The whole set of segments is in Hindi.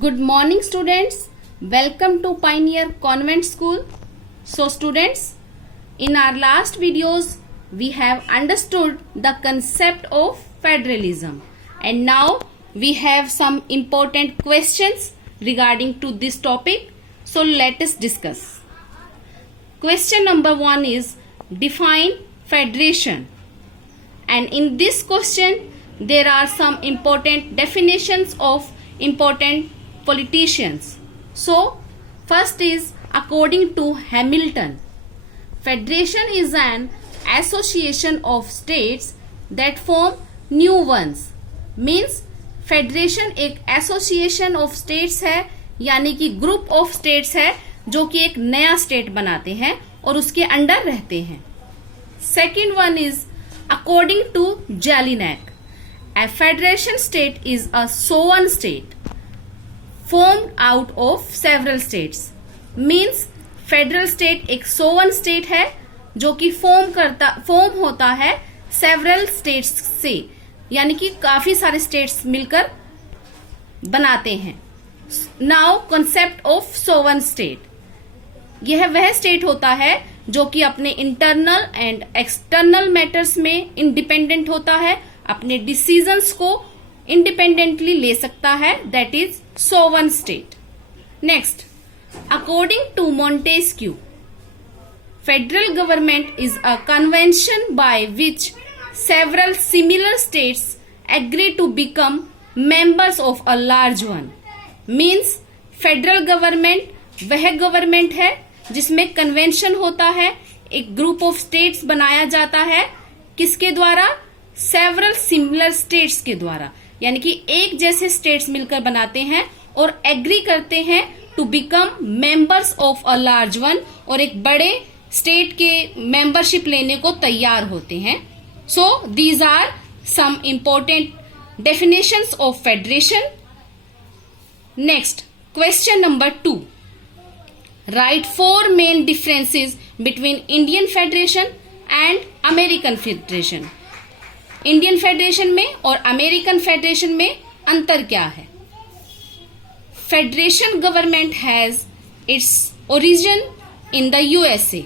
Good morning students. Welcome to Pioneer Convent School. So students, in our last videos we have understood the concept of federalism and now we have some important questions regarding to this topic. So let us discuss. Question number 1 is define federation. And in this question there are some important definitions of important politicians. So first is according to Hamilton, federation is an association of states that form new ones. Means federation एक एसोसिएशन ऑफ स्टेट्स है, यानी कि ग्रुप ऑफ स्टेट्स है जो कि एक नया स्टेट बनाते हैं और उसके अंडर रहते हैं. Second one is according to Jellinek, a federation state is a sovereign state formed out of several states. Means federal state एक सोवन स्टेट है जो कि फॉर्म होता है सेवरल स्टेट्स से, यानी कि काफी सारे स्टेट्स मिलकर बनाते हैं. Now concept of sovereign state, यह वह स्टेट होता है जो कि अपने इंटरनल एंड एक्सटर्नल मैटर्स में इंडिपेंडेंट होता है, अपने डिसीजंस को इंडिपेंडेंटली ले सकता है, that is sovereign state. Next, according to Montesquieu, federal government is a convention by which several similar states agree to become members of a large one. Means federal government वह गवर्नमेंट है जिसमें कन्वेंशन होता है, एक ग्रुप ऑफ स्टेट्स बनाया जाता है, किसके द्वारा? सेवरल सिमिलर स्टेट्स के द्वारा, यानी कि एक जैसे स्टेट्स मिलकर बनाते हैं और एग्री करते हैं to become members of a large one, और एक बड़े स्टेट के मेंबरशिप लेने को तैयार होते हैं. So these are some important definitions of federation. Next, question number 2. Write 4 main differences between Indian Federation and American Federation. Indian Federation में और American Federation में अंतर क्या है? Federation government has its origin in the USA.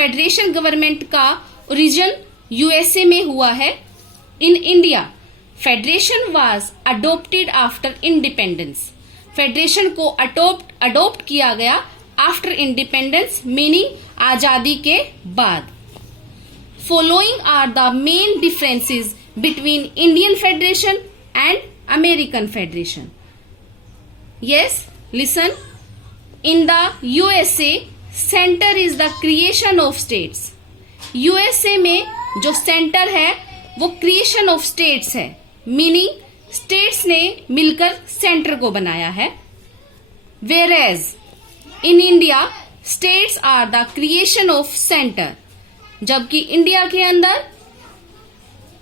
Federation government का ओरिजिन यूएसए में हुआ है. In India, federation was adopted after independence. Federation को अडोप्ट किया गया आफ्टर इंडिपेंडेंस, मीनिंग आजादी के बाद. Following are the main differences between Indian federation and American federation. Yes, listen. In the USA, centre is the creation of states. USA में जो सेंटर है वो क्रिएशन ऑफ स्टेट्स है, मीनिंग स्टेट्स ने मिलकर सेंटर को बनाया है. Whereas in India, states are the creation of centre. जबकि इंडिया के अंदर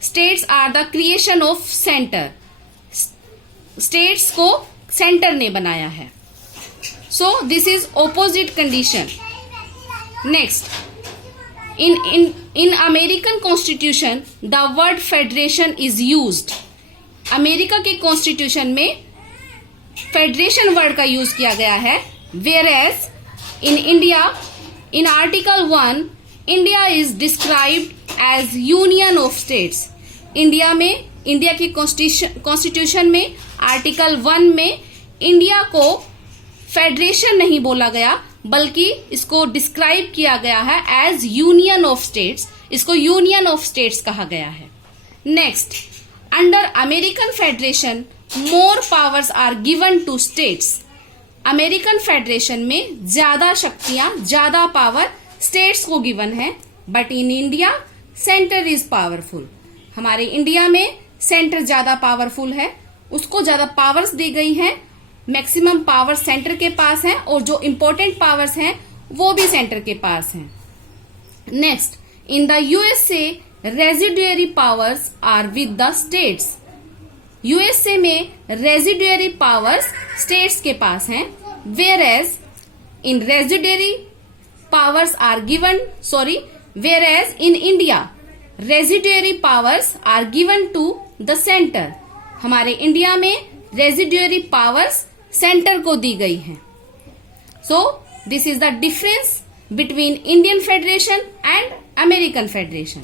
states are the creation of centre, states को सेंटर ने बनाया है. So this is opposite condition. Next, in American Constitution the word federation is used. America के कॉन्स्टिट्यूशन में फेडरेशन वर्ड का यूज किया गया है. whereas in India, in Article 1, India is described as union of states. India में, इंडिया की कॉन्स्टिट्यूशन में आर्टिकल 1 में इंडिया को फेडरेशन नहीं बोला गया, बल्कि इसको डिस्क्राइब किया गया है एज यूनियन ऑफ स्टेट्स. इसको यूनियन ऑफ स्टेट्स कहा गया है. Next, under American federation more powers are given to states. American federation में ज्यादा शक्तियां, ज्यादा पावर स्टेट्स को गिवन है. But in India centre is powerful. हमारे इंडिया में सेंटर ज्यादा पावरफुल है, उसको ज्यादा पावर्स दी गई हैं. मैक्सिमम पावर सेंटर के पास है और जो इंपॉर्टेंट पावर्स हैं वो भी सेंटर के पास हैं. Next, in the USA residuary powers are with the states. USA में रेजिडुअरी पावर्स स्टेट्स के पास हैं. Whereas in residuary powers are given whereas in India residuary powers are given to the center. हमारे इंडिया में रेजिड्यूरी पावर्स सेंटर को दी गई हैं. सो this is the difference between Indian federation and American federation.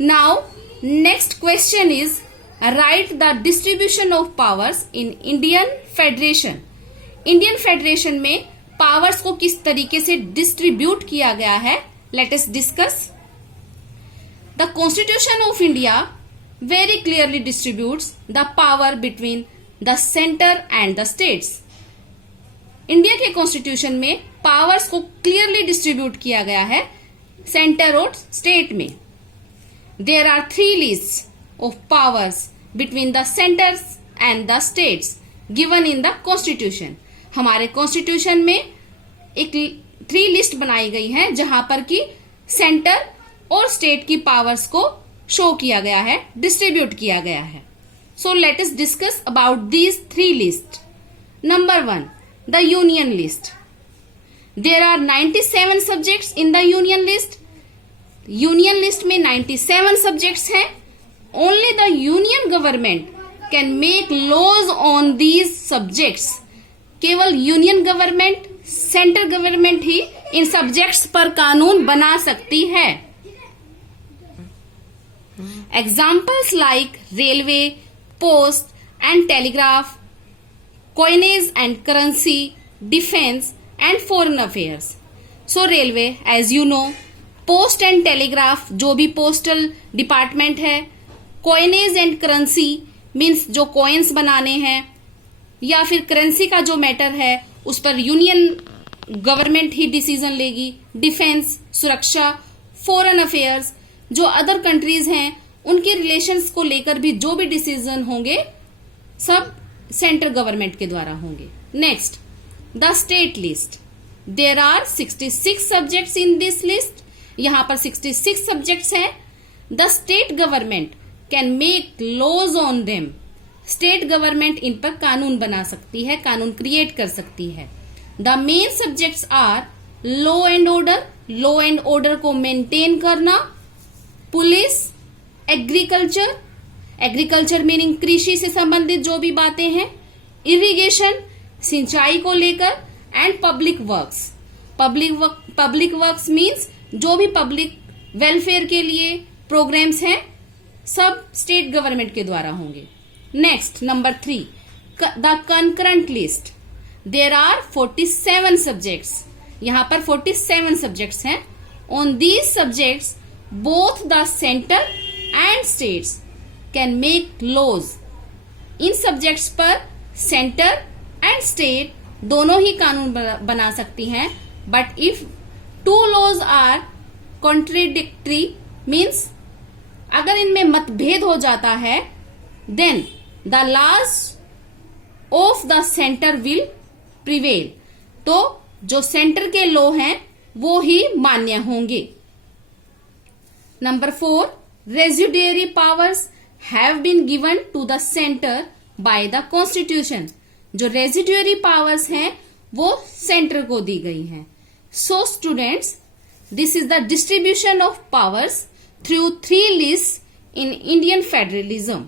Now next question is right the distribution of powers in Indian federation. Indian federation में पावर्स को किस तरीके से डिस्ट्रीब्यूट किया गया है, late us discuss. The constitution of India very clearly distributes the power between the centre and the states. India के कॉन्स्टिट्यूशन में पावर्स को क्लियरली डिस्ट्रीब्यूट किया गया है सेंटर और स्टेट में. There are 3 list of powers between the centres and the states given in the constitution. हमारे कॉन्स्टिट्यूशन में एक 3 लिस्ट बनाई गई है जहां पर कि सेंटर और स्टेट की पावर्स को शो किया गया है, डिस्ट्रीब्यूट किया गया है. So let us discuss about these 3 list. Number 1, the union list. There are 97 subjects in the union list. Union list में 97 सब्जेक्ट्स हैं. Only the union government can make laws on these subjects. केवल यूनियन गवर्नमेंट, सेंट्रल गवर्नमेंट ही इन सब्जेक्ट्स पर कानून बना सकती है. Examples like railway, post and telegraph, coinage and currency, defense and foreign affairs. So railway, as you know, post and telegraph जो भी पोस्टल डिपार्टमेंट है, coinage and currency मीन्स जो coins बनाने हैं या फिर करेंसी का जो मैटर है उस पर यूनियन गवर्नमेंट ही डिसीजन लेगी. डिफेंस, सुरक्षा, फॉरेन अफेयर्स जो अदर कंट्रीज हैं उनके रिलेशंस को लेकर भी जो भी डिसीजन होंगे सब सेंट्रल गवर्नमेंट के द्वारा होंगे. Next, the state list. There are 66 subjects in this list. यहां पर 66 सब्जेक्ट्स हैं. The state government can make laws on them. State government इन पर कानून बना सकती है, कानून क्रिएट कर सकती है. The main subjects are law and order. Law and order को मेंटेन करना. पुलिस, एग्रीकल्चर, एग्रीकल्चर मीनिंग कृषि से संबंधित जो भी बातें हैं. इरिगेशन, सिंचाई को लेकर. And public works. Public works means जो भी पब्लिक वेलफेयर के लिए प्रोग्राम्स हैं सब स्टेट गवर्नमेंट के द्वारा होंगे. Next, number 3, the concurrent list. There are 47 subjects. यहां पर 47 सब्जेक्ट्स हैं. On these subjects both the centre and states can make laws. इन सब्जेक्ट्स पर सेंटर एंड स्टेट दोनों ही कानून बना सकती हैं. But if 2 laws are contradictory means अगर इनमें मतभेद हो जाता है then the laws of the centre will prevail. तो जो सेंटर के लॉ हैं वो ही मान्य होंगे. Number 4, residuary powers have been given to the center by the constitution. जो रेजिड्यूरी पावर्स हैं वो सेंटर को दी गई हैं. So students, this is the distribution of powers through 3 list in Indian federalism.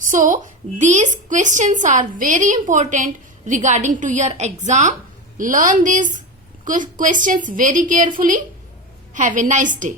So these questions are very important regarding to your exam. Learn these questions very carefully. Have a nice day.